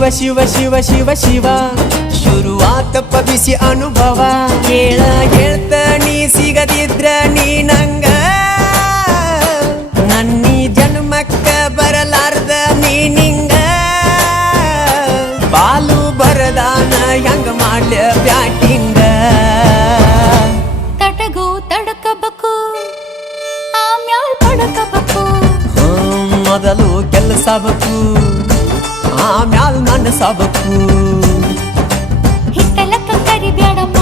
ಶಿವ ಶಿವ ಶಿವ ಶಿವ ಶಿವ ಶುರುವಾತಪ್ಪ ಬಿಸಿ ಅನುಭವ ಹೇಳ್ತ ನೀ ಸಿಗದಿದ್ರ ನೀ ನಂಗ ನನ್ನೀ ಜನ್ಮಕ್ಕ ಬರಲಾರ್ದ ನೀ ನಿಂಗ ಬಾಲು ಬರದಾನ ಹೆಂಗ ಮಾಡ್ಲ ಬ್ಯಾಟಿಂಗ ತಟಗೂ ತಡಕಬೇಕು ಆಮ್ಯಾಲ್ ಪಡಕಬೇಕು ಮೊದಲು ಕೆಲಸಬೇಕು ಆಮ್ಯಾಲ್ ನನ್ನ ಸಬಕು ಹಿತ್ತಲಕ್ಕ ಕರಿಬ್ಯಾಡಮ್ಮ